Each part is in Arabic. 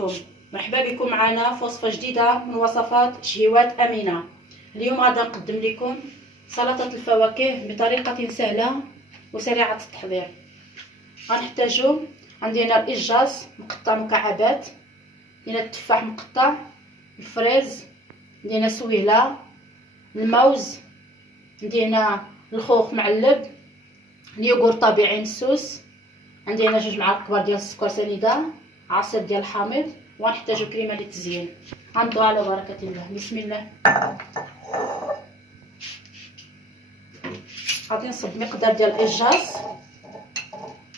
عليكم، مرحبا بكم معنا في وصفه جديده من وصفات شهيوات امينه. اليوم غادي نقدم لكم سلطه الفواكه بطريقه سهله وسريعه التحضير. غنحتاجو عندنا الإجاز مقطع مكعبات، عندنا التفاح مقطع، الفريز، عندنا سويله، الموز، عندنا الخوخ معلب، اليوغور طبيعي مسوس، عندنا 2 معالق كبار ديال السكر سنيده، عصير ديال الحامض، وغنحتاجو كريمه للتزيين. غنبداو على بركه الله. بسم الله. غادي نصب مقدار ديال الإجاز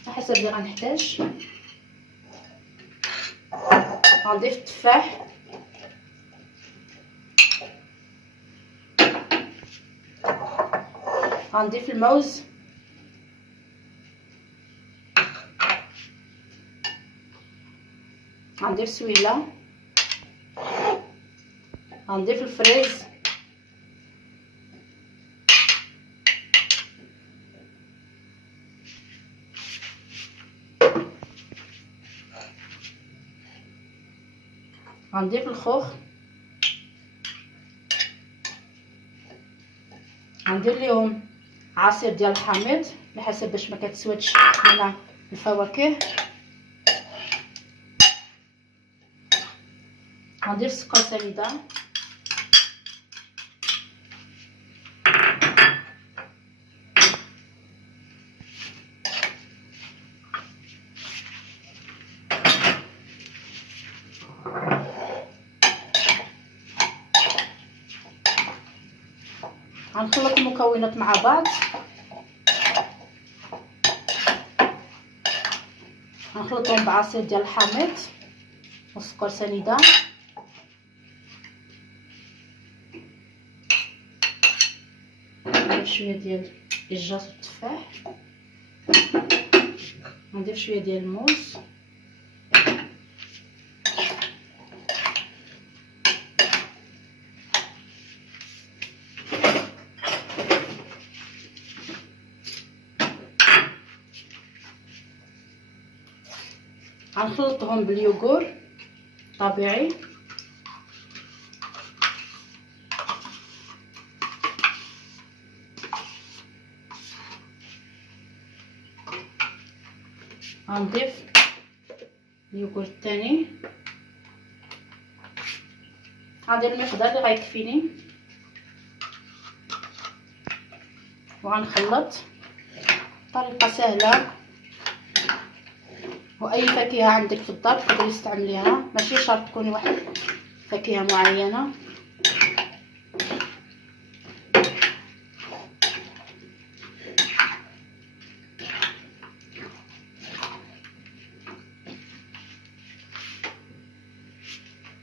على حسب اللي غنحتاج. غنضيف التفاح، غنضيف الموز، غنضيف سويله، غنضيف الفريز، غنضيف الخوخ، غندير ليهم عصير ديال الحامض على حسب باش ما كتسودش لنا الفواكه، غندير السكر سنيده، غنخلط المكونات مع بعض. غنخلطهم بعصير ديال الحامض والسكر سنيده، نضيف شويه ديال الإجاز والتفاح، نضيف شويه ديال الموز، غنخلطهم باليوغور طبيعي، غنضيف اليوغور الثاني، غندير المقدار اللي غيكفيني وغنخلط. طريقه سهله، واي فاكهه عندك في الدار تقدري تستعمليها، ماشي شرط تكون واحد فاكهه معينه.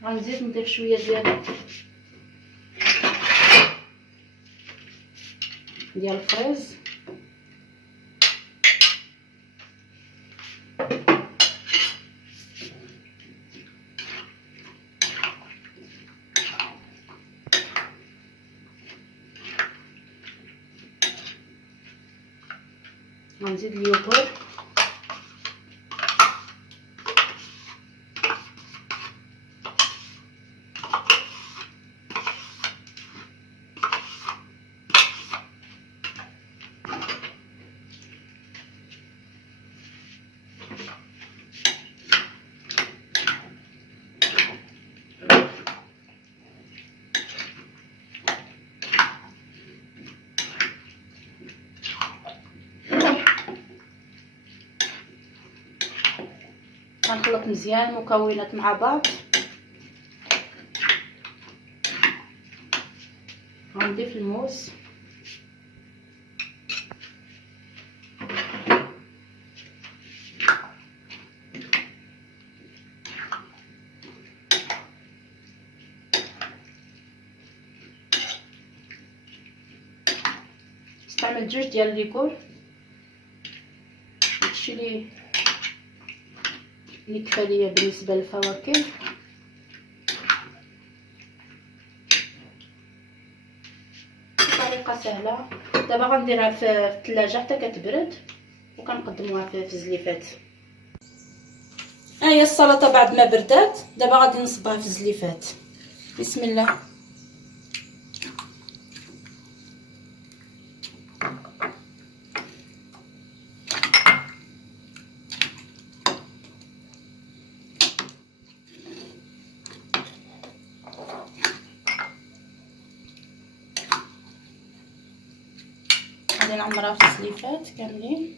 غنزيد نضيف شويه ديال الفريز، غنزيد اليوغور، غنخلط مزيان المكونات مع بعض. غنضيف الموز، استعملت 2 ديال الليكور، هادشي اللي كفى ليا بالنسبه للفواكه. طريقه سهله. دابا غنديرها في الثلاجه حتى كتبرد وكنقدموها في الزليفات. هي السلطه بعد ما بردات. دابا غادي نصبها في الزليفات. بسم الله. غادي نعمرها في الزليفات كاملين.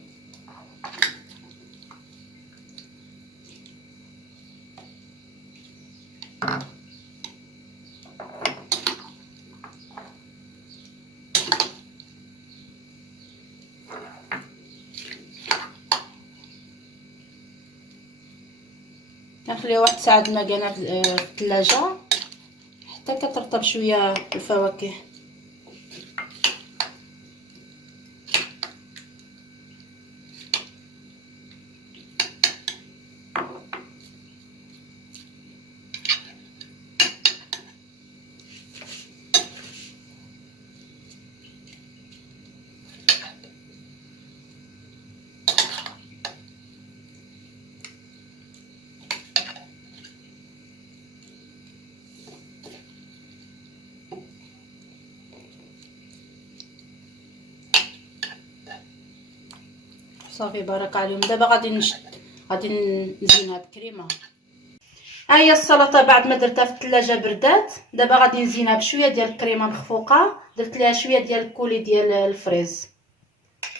كنخليها واحد ساعه المكانه في الثلاجه حتى كترطب شويه الفواكه. صافي بارك عليهم. دابا غادي نزينها بكريمه. ها هي السلطه بعد ما درتها في الثلاجه بردات. دابا غادي نزينها بشويه ديال الكريمه مخفوقه. درت ليها شويه ديال الكولي ديال الفريز.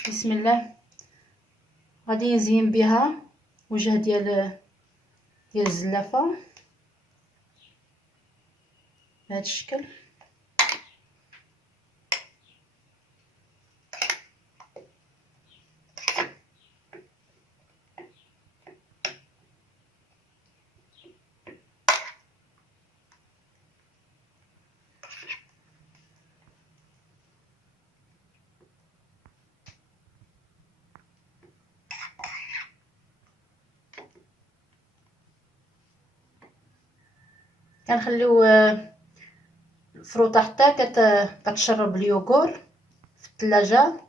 بسم الله. غادي نزين بها وجه ديال الزلافه بهذا الشكل. كنخليو الفروطه حتى كتشرب اليوغور في الثلاجه.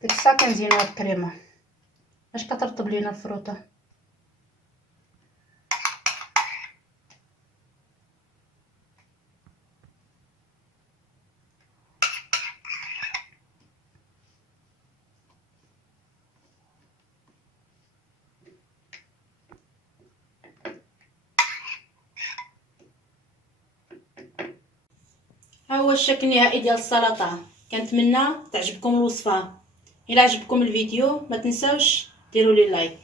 ديك الساعه كنزينوها بالكريمه باش كترطب لينا الفروطه. ها هو الشكل النهائي ديال السلطه. كنتمنى تعجبكم الوصفه. الى عجبكم الفيديو ما تنساوش ديروا لي لايك.